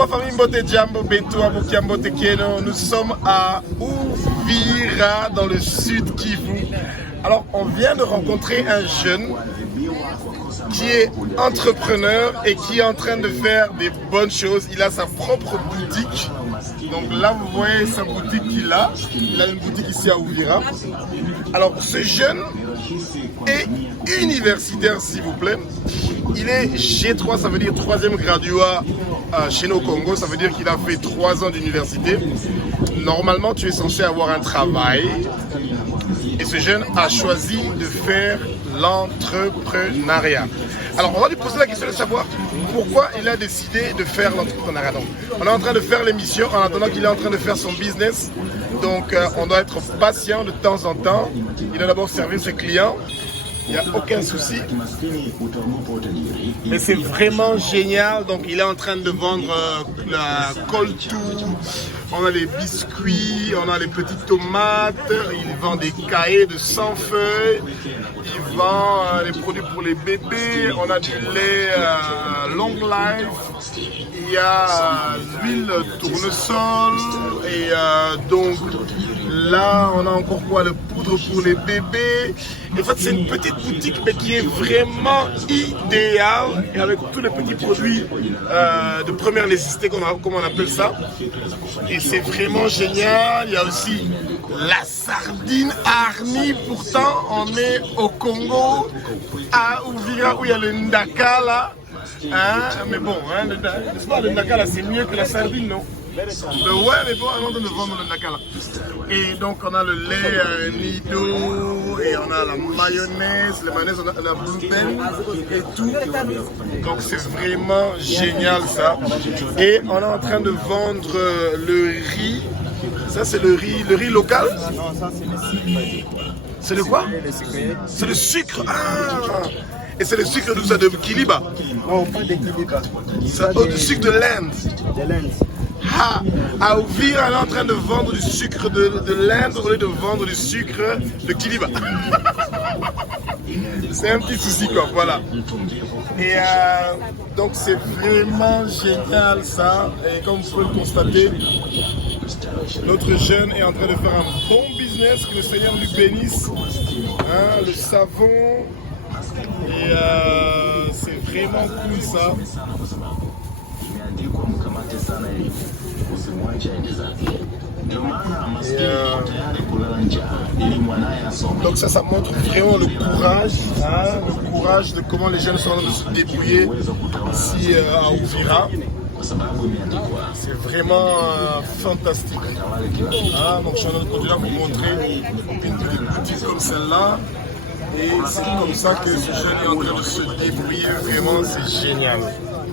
ma famille Mbote Djambo, Beto, Abokia Mbote Keno. Nous sommes à Uvira, dans le sud Kivu. Alors, on vient de rencontrer un jeune qui est entrepreneur et qui est en train de faire des bonnes choses. Il a sa propre boutique. Donc là, vous voyez sa boutique qu'il a. Il a une boutique ici à Uvira. Alors, ce jeune est universitaire, s'il vous plaît. Il est G3, ça veut dire troisième graduat chez nous au Congo. Ça veut dire qu'il a fait 3 ans d'université. Normalement, tu es censé avoir un travail. Et ce jeune a choisi de faire l'entrepreneuriat. Alors, on va lui poser la question de savoir pourquoi il a décidé de faire l'entrepreneuriat. Donc, on est en train de faire l'émission en attendant qu'il est en train de faire son business. Donc, on doit être patient de temps en temps. Il doit d'abord servir ses clients. Il n'y a aucun souci. Mais c'est vraiment génial. Donc, il est en train de vendre la coltou. On a les biscuits, on a les petites tomates. Il vend des cahiers de 100 feuilles. Il vend les produits pour les bébés. On a du lait long life. Il y a l'huile tournesol. Et donc, là, on a encore quoi? Le poudre pour les bébés. En fait, c'est une petite boutique, mais qui est vraiment idéale. Et avec tous les petits produits de première nécessité, comme on appelle ça. Et c'est vraiment génial. Il y a aussi la sardine Arni. Pourtant, on est au Congo, à Uvira, où il y a le Ndaka, là. Hein? Mais bon, hein, le Ndaka, là, c'est mieux que la sardine, non? Ouais, mais bon, avant de vendre le Ndaka là. Et donc on a le lait Nido, et on a la mayonnaise, on a la Blue Bell et tout. Donc c'est vraiment génial ça. Et on est en train de vendre le riz. Ça c'est le riz local? Non, ça c'est le sucre. C'est le quoi? C'est le sucre. Ah! Et c'est le sucre de Kiliba? Non, pas de Kiliba. C'est du sucre de l'Inde. De l'Inde. Ah, à Uvira, elle est en train de vendre du sucre de l'Inde au lieu de vendre du sucre de Kiliba. C'est un petit souci quoi, voilà. Et donc c'est vraiment génial ça. Et comme vous pouvez le constater, notre jeune est en train de faire un bon business, que le Seigneur lui bénisse. Hein, le savon. Et c'est vraiment cool ça. Donc ça montre vraiment le courage, hein, le courage de comment les jeunes sont en train de se débrouiller ici à Uvira. C'est vraiment fantastique. Ah, donc je suis en train de continuer à vous montrer une petite boutique comme celle-là. Et c'est comme ça que ce jeune est en train de se débrouiller, vraiment c'est génial.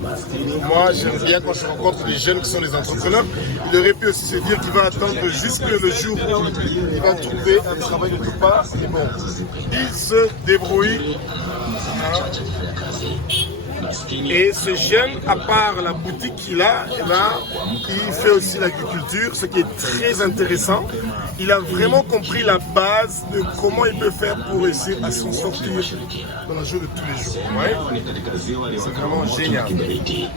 Moi j'aime bien quand je rencontre des jeunes qui sont des entrepreneurs, il aurait pu aussi se dire qu'il va attendre jusque le jour où il va trouver un travail de tout part. Mais bon, il se débrouille. Et ce jeune, à part la boutique qu'il a, il fait aussi l'agriculture, ce qui est très intéressant. Il a vraiment compris la base de comment il peut faire pour réussir à s'en sortir dans le jeu de tous les jours. Ouais. C'est vraiment génial.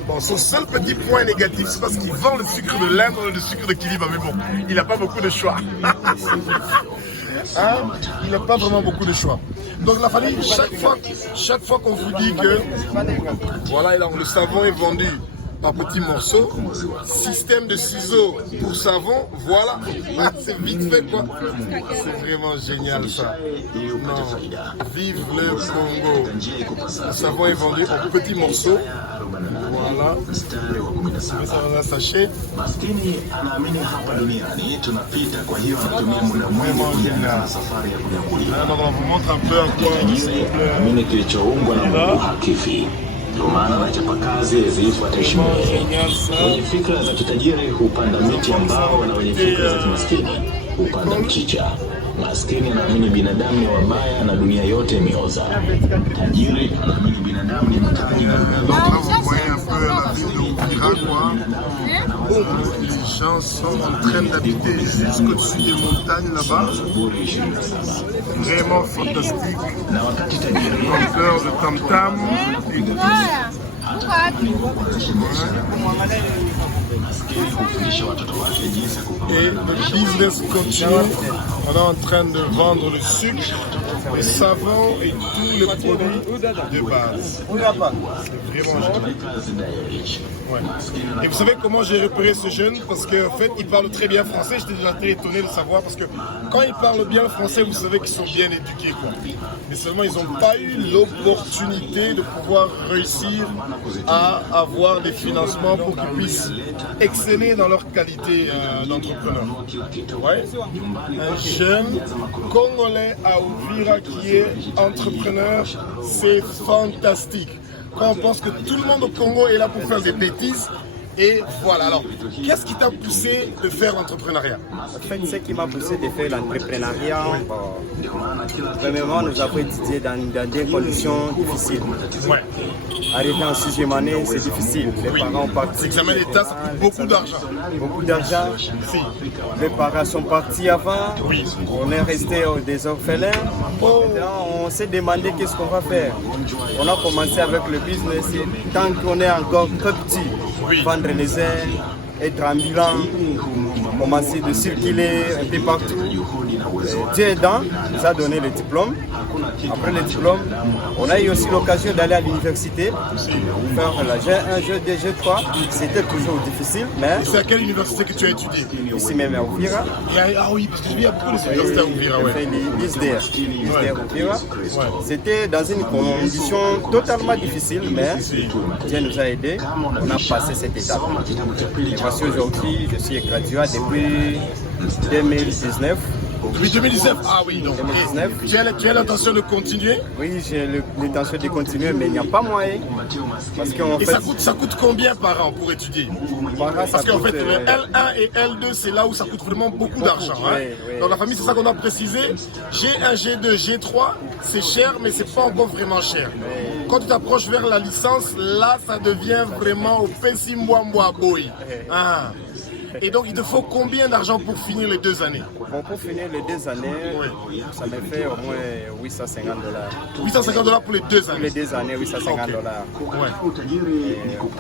Bon, son seul petit point négatif, c'est parce qu'il vend le sucre de l'Inde ou le sucre de Kiliba. Mais bon, il n'a pas beaucoup de choix. Hein? Il n'a pas vraiment beaucoup de choix. Donc la famille, chaque fois qu'on vous dit que voilà, le savon est vendu en petits morceaux, système de ciseaux pour savon, voilà, c'est vite fait quoi. C'est vraiment génial ça. Non. Vive le Congo. Le savon est vendu en petits morceaux. Voilà. Ça va un sachet. Vraiment génial. Alors on vous montre un peu à quoi Ndio maana wachapakazi ziitwa shime. Wenye fikra za kitajiri hupanda miti ambao na wenye fikra za kimaskini hupanda mchicha. Maskini anaamini binadamu ni wabaya na dunia yote imioza. Tajiri anaamini binadamu ni mtaji na les gens sont en train d'habiter jusqu'au-dessus des montagnes là-bas. Vraiment fantastique. Danseurs de tam-tam. Et le business continue. On est en train de vendre le sucre, le savon et tous les produits de base. C'est vraiment joli. Ouais. Et vous savez comment j'ai repéré ce jeune? Parce qu'en fait, il parle très bien français. J'étais déjà très étonné de savoir parce que quand ils parlent bien le français, vous savez qu'ils sont bien éduqués, quoi. Mais seulement, ils n'ont pas eu l'opportunité de pouvoir réussir à avoir des financements pour qu'ils puissent exceller dans leur qualité d'entrepreneur. Ouais. Un jeune Congolais à Uvira qui est entrepreneur, c'est fantastique. Quand on pense que tout le monde au Congo est là pour faire des bêtises, et voilà. Alors, qu'est-ce qui t'a poussé de faire l'entrepreneuriat? En fait, ce qui m'a poussé de faire l'entrepreneuriat, premièrement, nous avons étudié dans des conditions difficiles. Ouais. Arriver en 6e année, c'est difficile. Les parents partent. L'examen d'État, ça coûte beaucoup d'argent. Beaucoup d'argent. Si. Les parents sont partis avant. Oui. On est resté des orphelins. Maintenant, on s'est demandé qu'est-ce qu'on va faire. On a commencé avec le business. Tant qu'on est encore très petit, Oui. vendre les ailes, être ambulant, commencer de circuler un peu partout. Dieu aidant, nous a donné le diplôme. Après le diplôme, on a eu aussi l'occasion d'aller à l'université, faire la G1, G2, G3. C'était toujours difficile, mais C'est à quelle université que tu as étudié? ici même à Uvira, Ah oui, parce que je vis à beaucoup d'universités à Uvira, j'ai ouais. fait l'ISDR Uvira. C'était dans une condition totalement difficile, mais Dieu nous a aidés. On a passé cette étape. Et voici aujourd'hui, je suis gradué depuis 2019. Oui, 2019. Ah oui, donc. 2019. Et tu as l'intention de continuer? Oui, j'ai l'intention de continuer, mais il n'y a pas moyen. Parce qu'en Et fait, ça coûte combien par an pour étudier? Parce qu'en fait, le L1 et L2, c'est là où ça coûte vraiment beaucoup d'argent. Hein. oui. Dans la famille, c'est ça qu'on a précisé. G1, G2, G3, c'est cher, mais c'est pas encore vraiment cher. Quand tu t'approches vers la licence, là, ça devient vraiment au Pessimboamboa Boy. Ah. Et donc, il te faut combien d'argent pour finir les 2 années? bon, pour finir les 2 années, ça me fait au moins $850. 850 $ pour les 2 Pour années. les 2 années, $850. Ouais.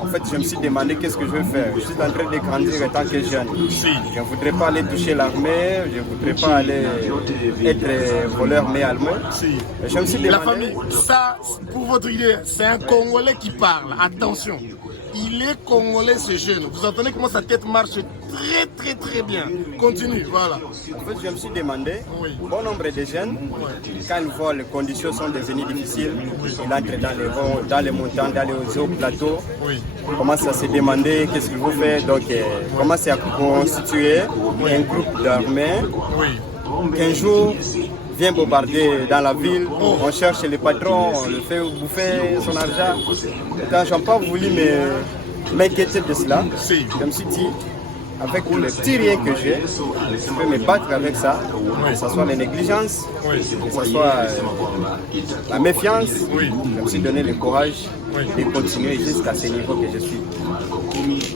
En fait, je me suis demandé qu'est-ce que je vais faire. Je suis en train de grandir en tant que jeune. Si. Je ne voudrais pas aller toucher l'armée, je ne voudrais pas aller être voleur mais allemand. Si. Je me suis demandé... La famille, ça, pour votre idée, c'est un Congolais qui parle. Attention, il est Congolais ce jeune. Vous entendez comment sa tête marche très très très bien. Continue, voilà. En fait, je me suis demandé, Oui. bon nombre de jeunes, quand ils voient les conditions sont devenues difficiles, ils entrent dans les montagnes, dans les hauts plateaux, Oui. commencent à se demander qu'est-ce qu'il faut faire. Donc, commencent à constituer un groupe d'armées. Oui. Qu'un jour vient bombarder dans la ville, on cherche les patrons, on le fait bouffer son argent. Quand je n'ai pas voulu m'inquiéter de cela, Si. je me suis dit, avec le petit rien que j'ai, je peux me battre avec ça, que ce soit la négligence, Oui. que ce soit la méfiance. Oui. Je me suis donné le courage de continuer jusqu'à ce niveau que je suis.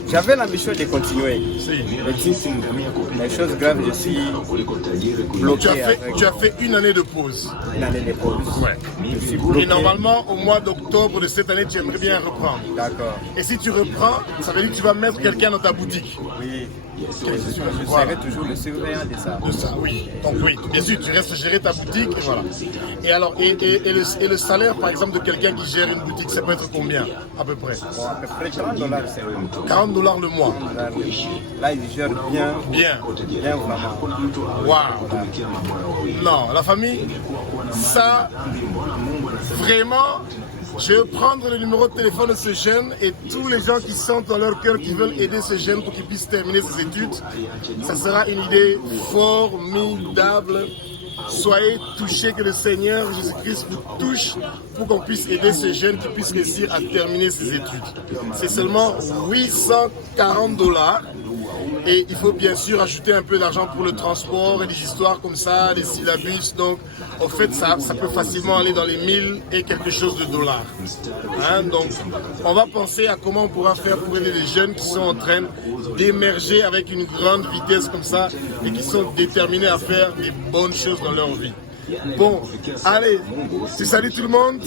J'avais l'ambition de continuer. Si. Les choses graves, je suis bloqué avec Tu as fait une année de pause. une année de pause. Ouais. Je suis bloqué. Et normalement, au mois d'octobre de cette année, tu aimerais bien reprendre. D'accord. Et si tu reprends, ça veut dire que tu vas mettre quelqu'un dans ta boutique. Oui. Je Voilà. serai toujours le surveillant de ça. De ça, oui. Donc oui, bien sûr, tu restes gérer ta boutique, et voilà. Et alors, et le salaire, par exemple, de quelqu'un qui gère une boutique, ça peut être combien, à peu près? Bon, à peu près $40, c'est vrai. 40 $ le mois. Là, il gère bien, Bien. bien vraiment. Waouh. Non, la famille, ça, vraiment, je vais prendre le numéro de téléphone de ce jeune et tous les gens qui sentent dans leur cœur qui veulent aider ce jeune pour qu'il puisse terminer ses études. Ça sera une idée formidable. Soyez touchés, que le Seigneur Jésus-Christ vous touche pour qu'on puisse aider ce jeune qui puisse réussir à terminer ses études. C'est seulement 840 $. Et il faut bien sûr ajouter un peu d'argent pour le transport et des histoires comme ça, des syllabus. Donc, en fait, ça peut facilement aller dans les 1000 et quelque chose de dollars. Hein, donc, on va penser à comment on pourra faire pour aider les jeunes qui sont en train d'émerger avec une grande vitesse comme ça et qui sont déterminés à faire des bonnes choses dans leur vie. Bon, allez, tu salues tout le monde.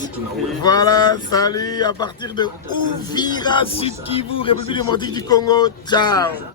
Voilà, salut à partir de Uvira, Sud Kivu, République démocratique du Congo. Ciao.